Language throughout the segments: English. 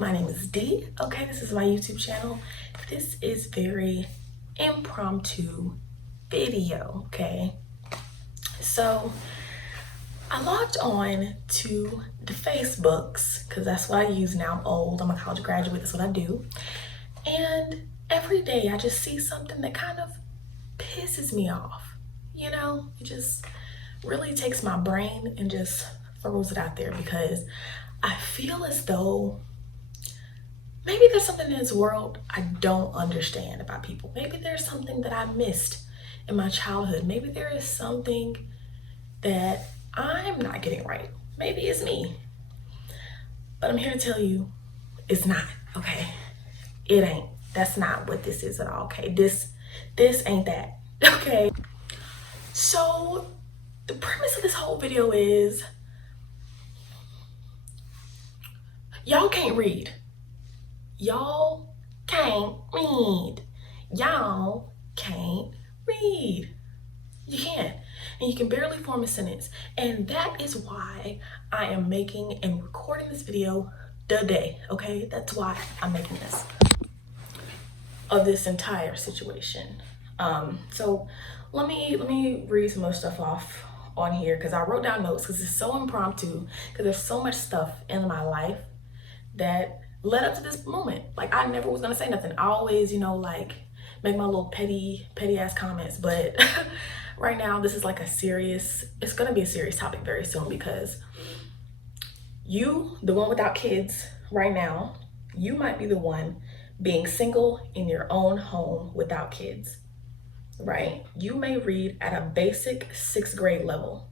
My name is Dee. Okay, this is my YouTube channel. This is very impromptu video, okay? So I logged on to the Facebooks because that's what I use now. I'm old, I'm a college graduate, that's what I do. And every day I just see something that kind of pisses me off. You know, it just really takes my brain and just throws it out there because I feel as though maybe there's something in this world I don't understand about people. Maybe there's something that I missed in my childhood. Maybe there is something that I'm not getting right. Maybe it's me. But I'm here to tell you it's not, okay? It ain't. That's not what this is at all, okay? This ain't that, okay? So the premise of this whole video is y'all can't read. Y'all can't read. Y'all can't read. You can't. And you can barely form a sentence. And that is why I am making and recording this video today, okay? That's why I'm making this, of this entire situation. So let me read some of the stuff off on here because I wrote down notes because it's so impromptu, because there's so much stuff in my life that led up to this moment. Like, I never was gonna say nothing. I always, like, make my little petty ass comments, but right now this is like it's gonna be a serious topic very soon, because you, the one without kids right now, you might be the one being single in your own home without kids, right? You may read at a basic 6th grade level,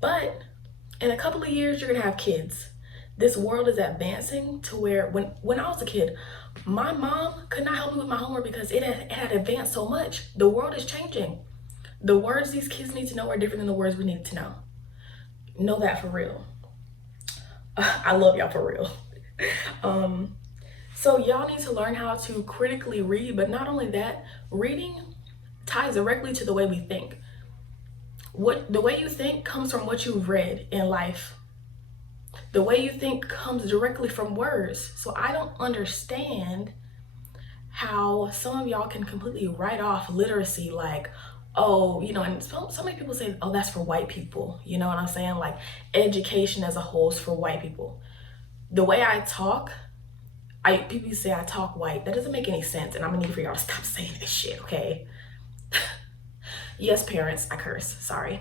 but in a couple of years you're gonna have kids. This world is advancing to where when I was a kid, my mom could not help me with my homework because it had advanced so much. The world is changing. The words these kids need to know are different than the words we need to know. Know that for real. I love y'all for real. So y'all need to learn how to critically read, but not only that, reading ties directly to the way we think. The way you think comes from what you've read in life. The way you think comes directly from words. So I don't understand how some of y'all can completely write off literacy, like, oh, and so many people say, oh, that's for white people. You know what I'm saying? Like, education as a whole is for white people. The way I talk, people say I talk white. That doesn't make any sense, and I'm gonna need for y'all to stop saying this shit, okay? Yes, parents, I curse, sorry.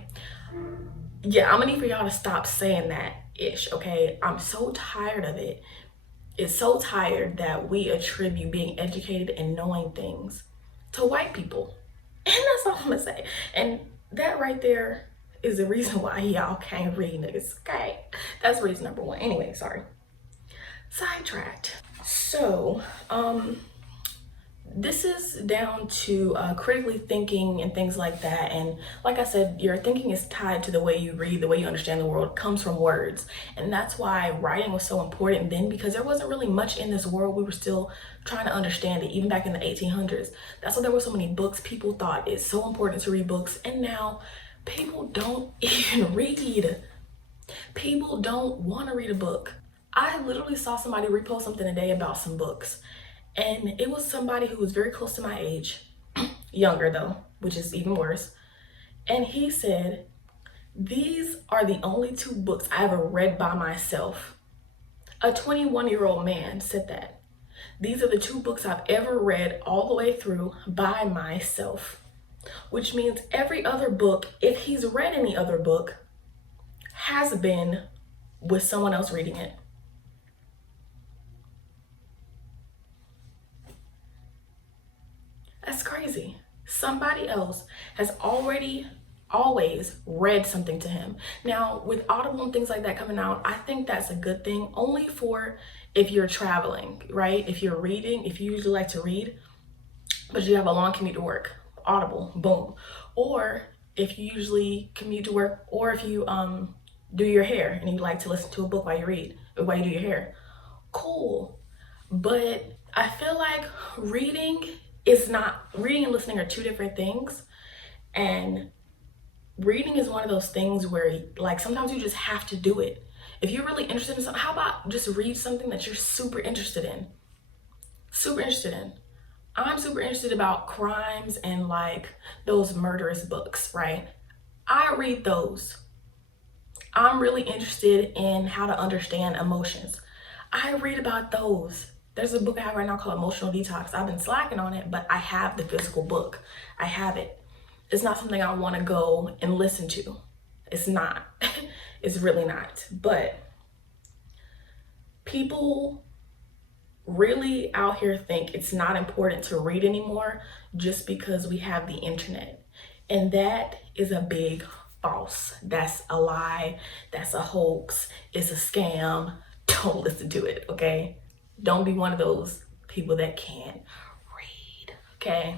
Yeah, I'm gonna need for y'all to stop saying that ish, okay? I'm so tired of it. It's so tired that we attribute being educated and knowing things to white people. And that's all I'm gonna say. And that right there is the reason why y'all can't read, niggas, okay? That's reason number one. Anyway, sorry. Sidetracked. So, this is down to critically thinking and things like that. And like I said, your thinking is tied to the way you read, the way you understand the world comes from words. And that's why writing was so important then, because there wasn't really much in this world. We were still trying to understand it, even back in the 1800s. That's why there were so many books. People thought it's so important to read books. And now people don't even read. People don't want to read a book. I literally saw somebody repost something today about some books. And it was somebody who was very close to my age, younger though, which is even worse. And he said, these are the only 2 books I ever read by myself. A 21-year-old man said that. These are the 2 books I've ever read all the way through by myself. Which means every other book, if he's read any other book, has been with someone else reading it. That's crazy. Somebody else has always read something to him. Now, with Audible and things like that coming out, I think that's a good thing, only for if you're traveling, right? If you're reading, if you usually like to read, but you have a long commute to work, Audible, boom. Or if you usually commute to work, or if you do your hair and you like to listen to a book while you read, or while you do your hair, cool. But I feel like reading and listening are 2 different things. And reading is one of those things where, like, sometimes you just have to do it. If you're really interested in something, how about just read something that you're super interested in? Super interested in. I'm super interested about crimes and like those murderous books, right? I read those. I'm really interested in how to understand emotions. I read about those. There's a book I have right now called Emotional Detox. I've been slacking on it, but I have the physical book. I have it. It's not something I want to go and listen to. It's not. It's really not. But people really out here think it's not important to read anymore just because we have the internet. And that is a big false. That's a lie. That's a hoax. It's a scam. Don't listen to it, okay? Don't be one of those people that can't read, okay?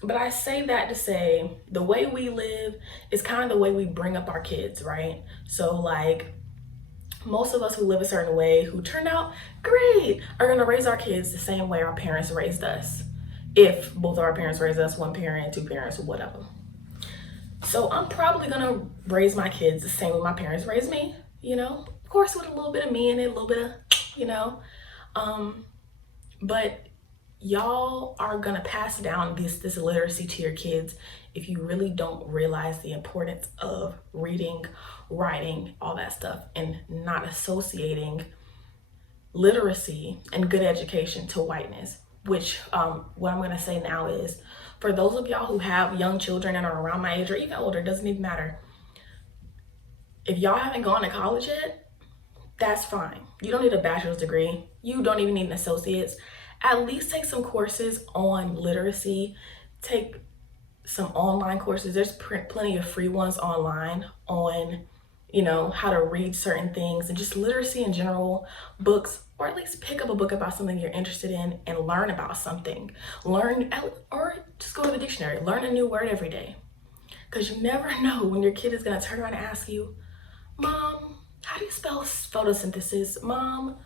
But I say that to say the way we live is kind of the way we bring up our kids, right? So, like, most of us who live a certain way, who turn out great, are going to raise our kids the same way our parents raised us. If both of our parents raised us, one parent, two parents, or whatever. So I'm probably going to raise my kids the same way my parents raised me, you know? Of course, with a little bit of me in it, a little bit of, you know? But y'all are going to pass down this literacy to your kids if you really don't realize the importance of reading, writing, all that stuff, and not associating literacy and good education to whiteness. Which what I'm going to say now is, for those of y'all who have young children and are around my age or even older, doesn't even matter. If y'all haven't gone to college yet, that's fine. You don't need a bachelor's degree. You don't even need an associate's. At least take some courses on literacy. Take some online courses. There's plenty of free ones online on, you know, how to read certain things and just literacy in general, books, or at least pick up a book about something you're interested in and learn about something. Learn, or just go to the dictionary. Learn a new word every day. Because you never know when your kid is going to turn around and ask you, Mom, how do you spell photosynthesis? Mom,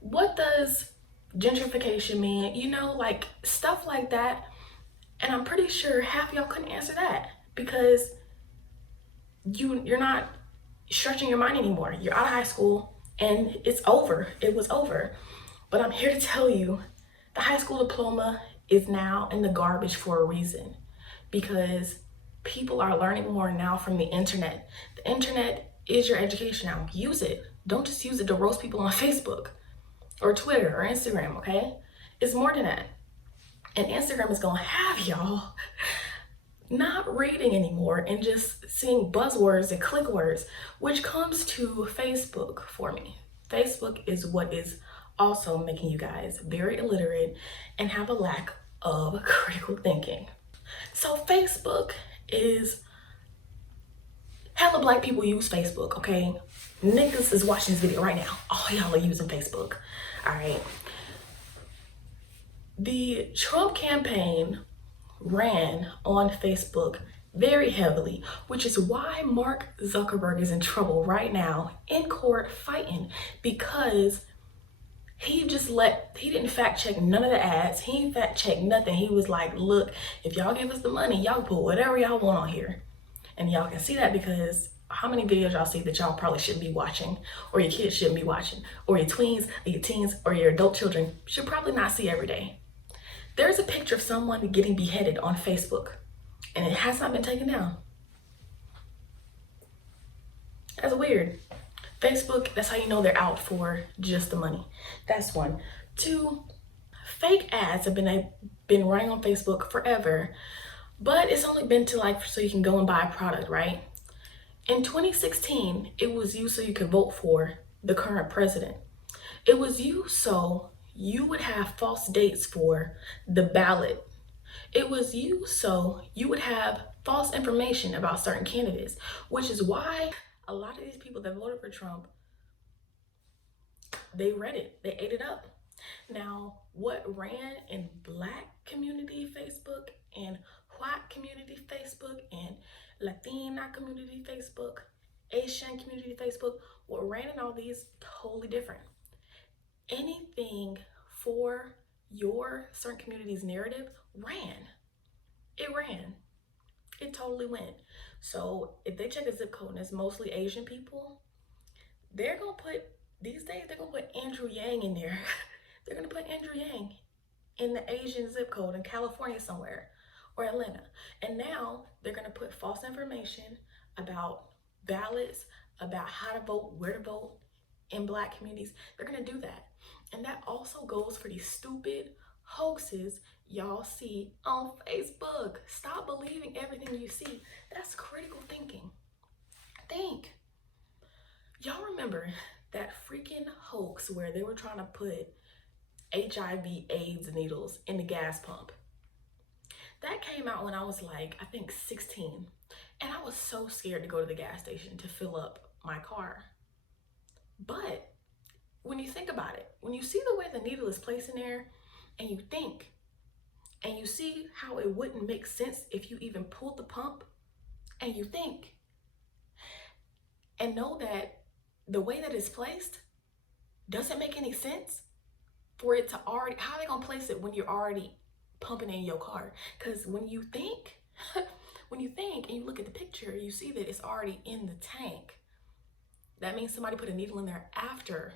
what does gentrification mean? You know, like stuff like that. And I'm pretty sure half y'all couldn't answer that because you're not stretching your mind anymore. You're out of high school and it's over. It was over. But I'm here to tell you the high school diploma is now in the garbage for a reason, because people are learning more now from the internet. The internet is your education now. Use it. Don't just use it to roast people on Facebook or Twitter or Instagram, okay? It's more than that. And Instagram is gonna have y'all not reading anymore and just seeing buzzwords and click words, which comes to Facebook for me. Facebook is what is also making you guys very illiterate and have a lack of critical thinking. So Facebook is, hella black people use Facebook, okay? Niggas is watching this video right now. All y'all are using Facebook, all right? The Trump campaign ran on Facebook very heavily, which is why Mark Zuckerberg is in trouble right now in court fighting, because he didn't fact check none of the ads. He didn't fact check nothing. He was like, look, if y'all give us the money, y'all put whatever y'all want on here. And y'all can see that because how many videos y'all see that y'all probably shouldn't be watching, or your kids shouldn't be watching, or your tweens, or your teens, or your adult children should probably not see every day. There's a picture of someone getting beheaded on Facebook, and it has not been taken down. That's weird. Facebook, that's how you know they're out for just the money. That's one. Two, fake ads have been running on Facebook forever, but it's only been to like so you can go and buy a product, right? In 2016, it was used so you could vote for the current president. It was used so you would have false dates for the ballot. It was used so you would have false information about certain candidates, which is why a lot of these people that voted for Trump, they read it, they ate it up. Now, what ran in Black community Facebook and white community Facebook and Latina community Facebook, Asian community Facebook, what ran in all these totally different. Anything for your certain community's narrative ran. It ran. It totally went. So if they check a zip code and it's mostly Asian people, they're gonna put these days they're gonna put Andrew Yang in there. They're gonna put Andrew Yang in the Asian zip code in California somewhere or Atlanta. And now they're gonna put false information about ballots, about how to vote, where to vote in Black communities. They're gonna do that. And that also goes for these stupid hoaxes y'all see on Facebook. Stop believing everything you see. That's critical thinking. Think. Y'all remember that freaking hoax where they were trying to put HIV/AIDS needles in the gas pump? That came out when I was like, I think 16. And I was so scared to go to the gas station to fill up my car. But when you think about it, when you see the way the needle is placed in there and you think, and you see how it wouldn't make sense if you even pulled the pump, and you think, and know that the way that it's placed doesn't make any sense for it to already, how are they gonna place it when you're already pumping in your car? Because when you think, when you think and you look at the picture, you see that it's already in the tank. That means somebody put a needle in there after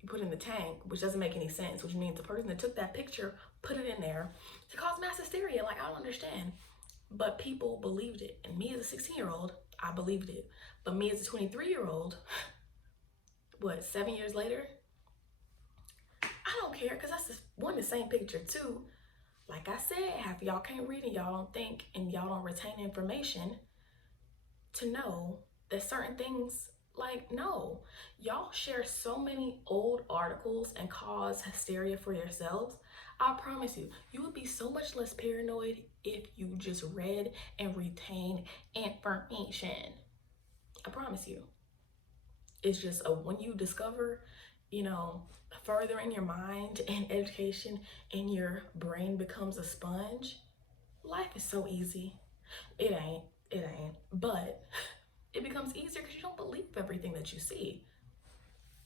you put it in the tank, which doesn't make any sense, which means the person that took that picture put it in there to cause mass hysteria. Like, I don't understand. But people believed it. And me as a 16-year-old, I believed it. But me as a 23-year-old, what, 7 years later? I don't care, because that's just one, the same picture. Two, like I said, half of y'all can't read and y'all don't think and y'all don't retain information to know that certain things, like, no. Y'all share so many old articles and cause hysteria for yourselves. I promise you, you would be so much less paranoid if you just read and retained information. I promise you. It's just when you discover, further in your mind and education and your brain becomes a sponge, life is so easy. It ain't. But it becomes easier because you don't believe everything that you see.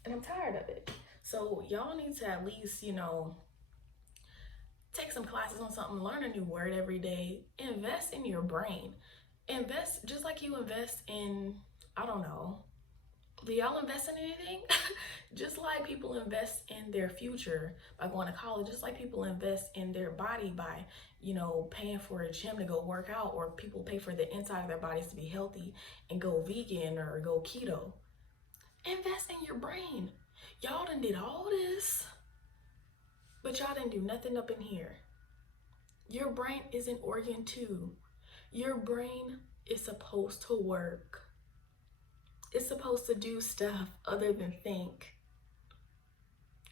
And I'm tired of it. So y'all need to at least, take some classes on something, learn a new word every day, invest in your brain. Invest just like you invest in, I don't know, do y'all invest in anything? Just like people invest in their future by going to college, just like people invest in their body by, paying for a gym to go work out, or people pay for the inside of their bodies to be healthy and go vegan or go keto. Invest in your brain. Y'all done did all this, but y'all didn't do nothing up in here. Your brain is an organ too. Your brain is supposed to work. It's supposed to do stuff other than think.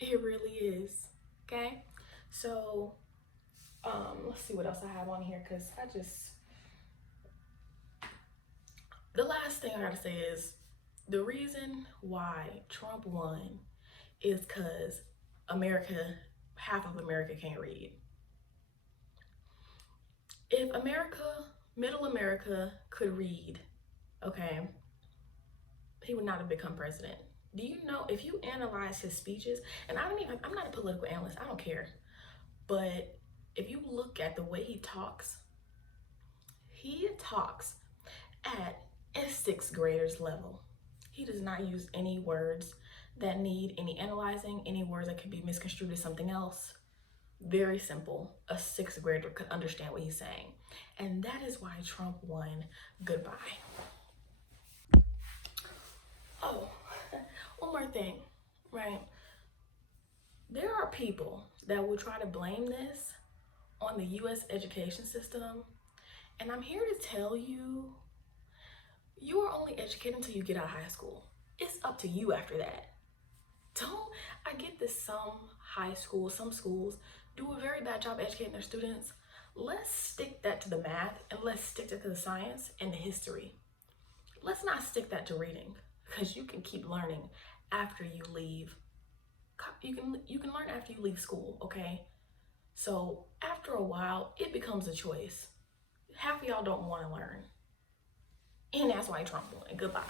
It really is. Okay? So, let's see what else I have on here, because the last thing I gotta say is the reason why Trump won is because half of America can't read. If middle America could read, okay, he would not have become president. Do you know, if you analyze his speeches, and I'm not a political analyst, I don't care. But if you look at the way he talks at a sixth grader's level. He does not use any words that need any analyzing, any words that could be misconstrued as something else. Very simple. A sixth grader could understand what he's saying. And that is why Trump won. Goodbye. Oh, one more thing, right? There are people that will try to blame this on the US education system. And I'm here to tell you, you are only educated until you get out of high school. It's up to you after that. I get this, some schools do a very bad job educating their students. Let's stick that to the math, and let's stick that to the science and the history. Let's not stick that to reading, because you can keep learning after you leave. You can learn after you leave school, okay? So after a while, it becomes a choice. Half of y'all don't want to learn. And that's why Trump won. Goodbye.